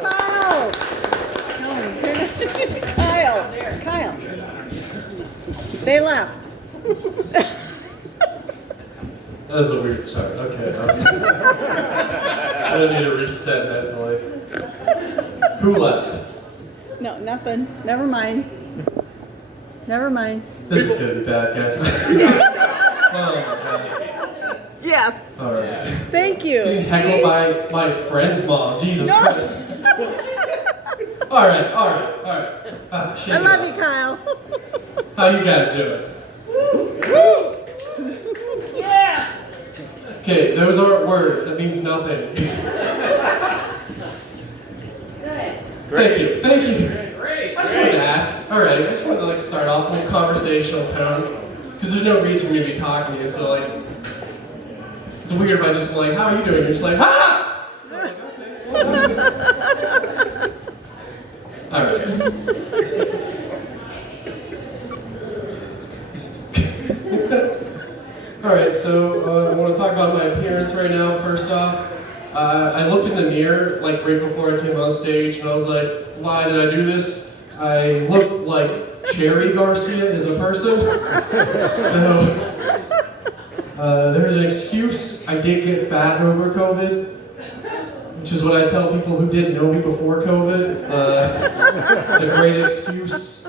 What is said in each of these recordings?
Kyle! Kyle. They left. That was a weird start. Okay. I don't need to reset mentally. Who left? No, nothing. Never mind. This is gonna be bad, guys. Oh my god. Yes. All right. Thank you. Getting heckled by my friend's mom. Jesus Christ. All right. I love you, Kyle. How you guys doing? Yeah. Okay, those aren't words. That means nothing. Thank you. Great. I just wanted to ask. All right, I just wanted to start off with a conversational tone because there's no reason for me to be talking to you. So it's weird if I just how are you doing? You're just like, ah! I'm like, okay, well, all right. All right, so I want to talk about my appearance right now. First off, I looked in the mirror right before I came on stage, and I was like, why did I do this? I look like Jerry Garcia is a person. So there's an excuse. I did get fat over COVID, which is what I tell people who didn't know me before COVID. It's a great excuse.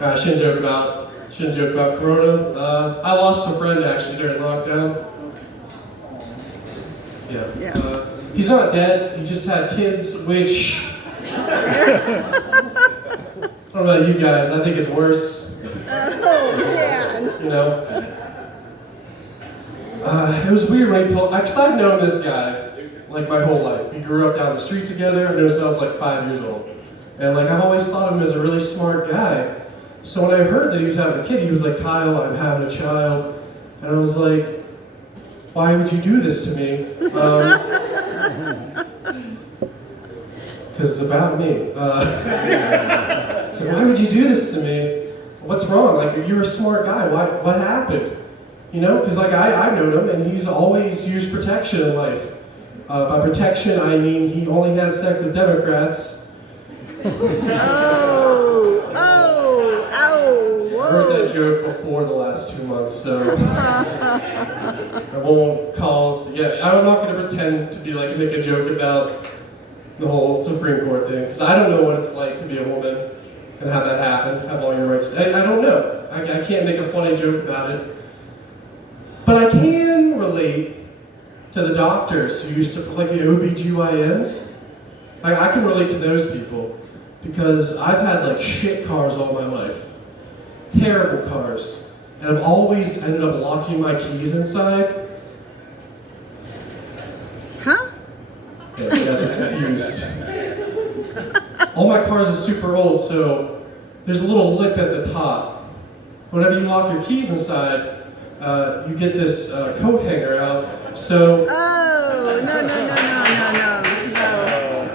I shouldn't joke about Corona. I lost a friend actually during lockdown. Yeah. He's not dead. He just had kids, which I don't know about you guys. I think it's worse. Oh man. You know. It was weird when he told. Because I've known this guy my whole life. We grew up down the street together. I've known since I was 5 years old, and I've always thought of him as a really smart guy. So when I heard that he was having a kid, he was like, "Kyle, I'm having a child," and I was like, "Why would you do this to me?" Because it's about me. So why would you do this to me? What's wrong? You're a smart guy. What happened? You know, because I've known him, and he's always used protection in life. By protection, I mean he only had sex with Democrats. I heard that joke before the last 2 months, so I won't call. I'm not going to pretend to be make a joke about the whole Supreme Court thing, because I don't know what it's like to be a woman and have that happen, have all your rights. I don't know. I can't make a funny joke about it. But I can relate to the doctors who used to, the OBGYNs. I can relate to those people, because I've had shit cars all my life. Terrible cars. And I've always ended up locking my keys inside. Huh? Yeah, you guys are confused. All my cars are super old, so there's a little lip at the top. Whenever you lock your keys inside, you get this coat hanger out. So. Oh, no.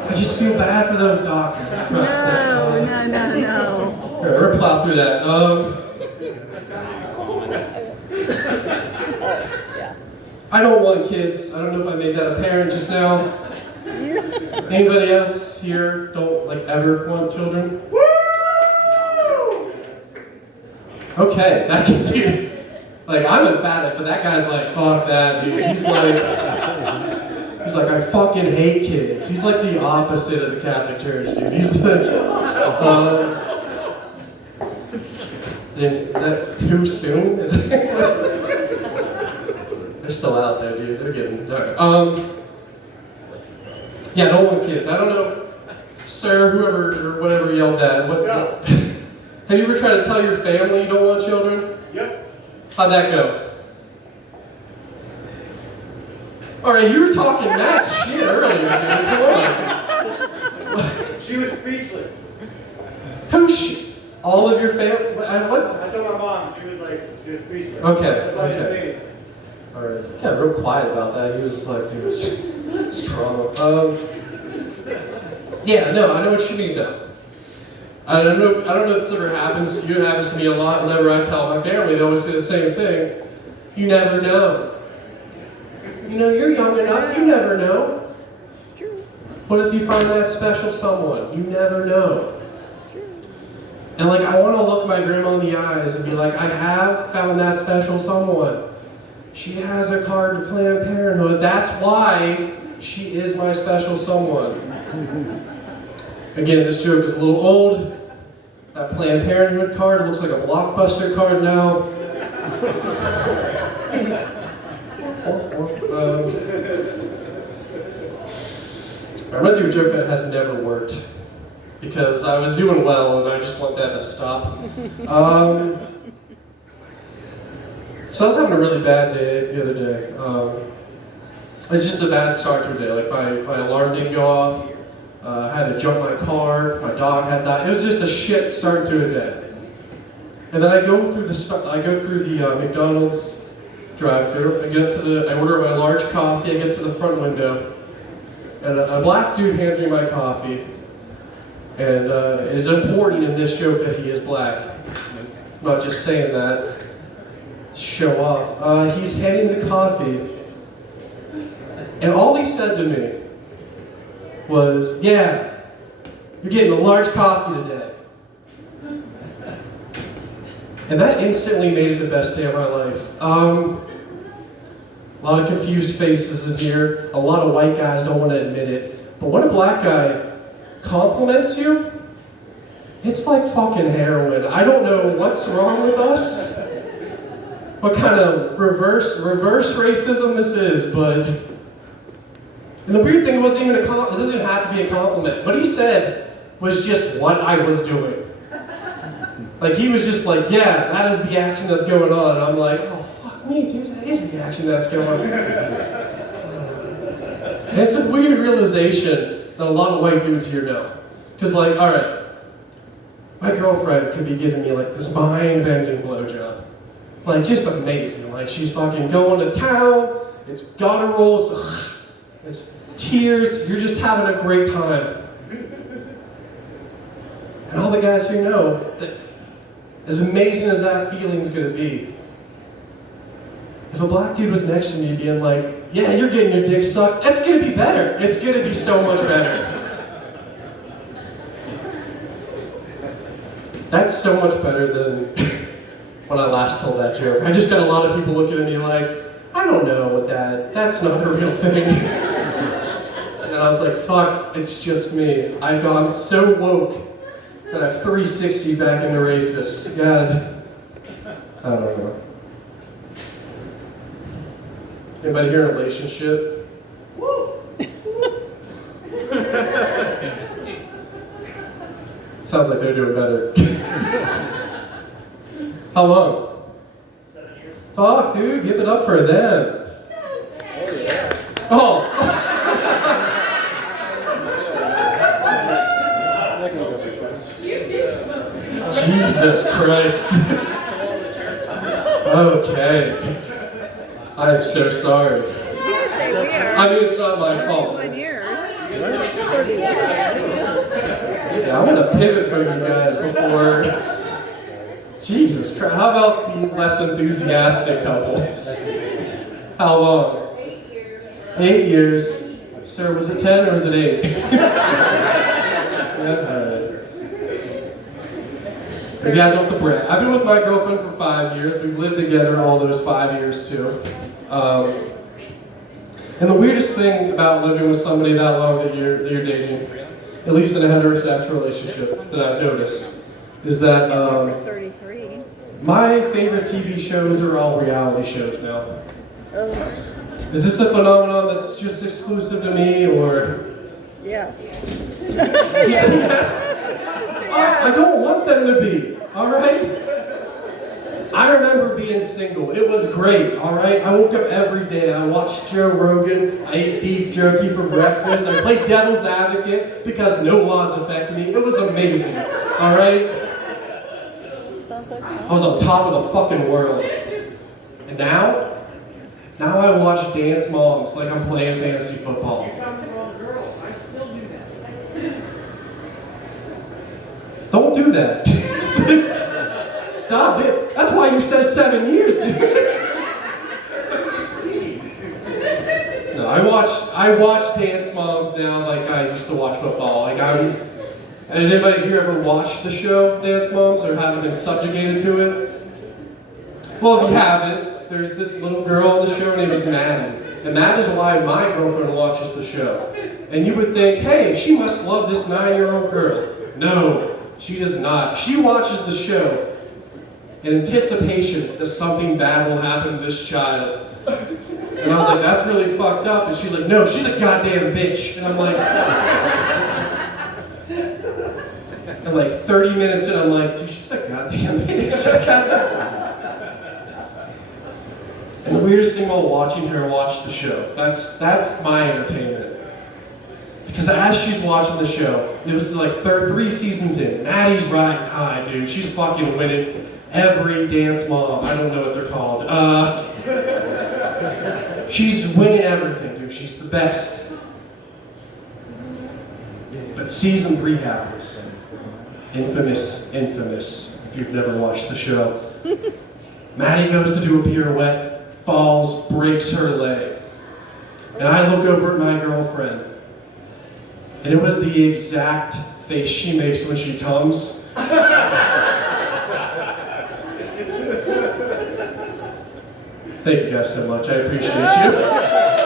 I just feel bad for those doctors. No. Alright, we're gonna plow through that. I don't want kids. I don't know if I made that apparent just now. Anybody else here don't ever want children? Okay, that can do. I'm emphatic, but that guy's fuck that, dude. He's I fucking hate kids. He's the opposite of the Catholic Church, dude. He's is that too soon? They're still out there, dude. They're getting, yeah, I don't want kids. I don't know, sir, whoever or whatever yelled that. What? Have you ever tried to tell your family you don't want children? Yep. How'd that go? All right, you were talking mad shit earlier, dude. Come on. She was speechless. All of your family? What? I told my mom. She was speechless. Okay. That's why I didn't say it. All right. Yeah, real quiet about that. He was just dude, it's trauma. Yeah, no, I know what you mean though. I don't know if this ever happens to you. It happens to me a lot. Whenever I tell my family, they always say the same thing. You never know. You know, you're young enough, you never know. It's true. What if you find that special someone? You never know. It's true. And like, I want to look my grandma in the eyes and be like, I have found that special someone. She has a card to Planned Parenthood. That's why she is my special someone. Again, this joke is a little old. That Planned Parenthood card looks like a Blockbuster card now. I'm going to do a joke that has never worked because I was doing well and I just want that to stop. So I was having a really bad day the other day. It's just a bad start to a day. Like my alarm didn't go off. I had to jump my car. My dog had died. It was just a shit start to a day. And then I go through the McDonald's drive-thru. I order my large coffee. I get to the front window, and a black dude hands me my coffee. And it is important in this joke that he is black. I'm not just saying that to show off. He's handing the coffee, and all he said to me was, "Yeah, you're getting a large coffee today." And that instantly made it the best day of my life. A lot of confused faces in here. A lot of white guys don't want to admit it. But when a black guy compliments you, it's like fucking heroin. I don't know what's wrong with us. What kind of reverse racism this is, but... And the weird thing, it wasn't even it doesn't even have to be a compliment. What he said was just what I was doing. Like, he was just like, yeah, that is the action that's going on. And I'm like, oh, fuck me, dude, that is the action that's going on. And it's a weird realization that a lot of white dudes here know. Because, like, all right, my girlfriend could be giving me, like, this mind-bending blowjob. Like, just amazing. Like, she's fucking going to town, it's gutturals, it's tears, you're just having a great time. And all the guys here know that as amazing as that feeling's gonna be, if a black dude was next to me being like, yeah, you're getting your dick sucked, that's gonna be better. It's gonna be so much better. That's so much better than when I last told that joke. I just got a lot of people looking at me like, I don't know that's not a real thing. And I was like, fuck, it's just me. I've gone so woke that I've 360 back into racist. God, I don't know. Anybody here in a relationship? Woo! Sounds like they're doing better. How long? 7 years. Fuck, dude, give it up for them. Oh. Jesus Christ. Okay. I am so sorry. I mean, it's not my fault. 31 years. 30 Yeah, I'm gonna pivot from you guys before. Jesus Christ. How about the less enthusiastic couples? How long? 8 years. 8 years. Sir, was it 10 or was it 8? Yeah, all right. You guys want the brag. I've been with my girlfriend for 5 years. We've lived together all those 5 years too. And the weirdest thing about living with somebody that long that you're dating, at least in a heterosexual relationship that I've noticed, is that 33. my favorite TV shows are all reality shows now. Oh, Is this a phenomenon that's just exclusive to me, or? yes. Yes. I don't want them to be, all right? I remember being single. It was great, all right? I woke up every day. I watched Joe Rogan. I ate beef jerky for breakfast. I played devil's advocate because no laws affect me. It was amazing, all right? Sounds like I was on top of the fucking world. And now I watch dance moms like I'm playing fantasy football. You found the wrong girl. I still do that. Don't do that. Stop it. That's why you said 7 years, dude. I watch Dance Moms now like I used to watch football. Has anybody here ever watched the show Dance Moms or haven't been subjugated to it? Well, if you haven't, there's this little girl on the show, her name is Maddie. And that is why my girlfriend watches the show. And you would think, hey, she must love this 9-year-old girl. No, she does not. She watches the show in anticipation that something bad will happen to this child. And I was like, that's really fucked up. And she's like, no, she's a goddamn bitch. And I'm like, and like 30 minutes in, I'm like, dude, she's a goddamn bitch. And the weirdest thing while watching her watch the show, that's my entertainment. Because as she's watching the show, it was like 3 seasons in, Maddie's riding high, dude. She's fucking winning every Dance Mom. I don't know what they're called. She's winning everything, dude. She's the best. But season 3 happens. Infamous, if you've never watched the show. Maddie goes to do a pirouette, falls, breaks her leg. And I look over at my girlfriend, and it was the exact face she makes when she comes. Thank you guys so much, I appreciate you.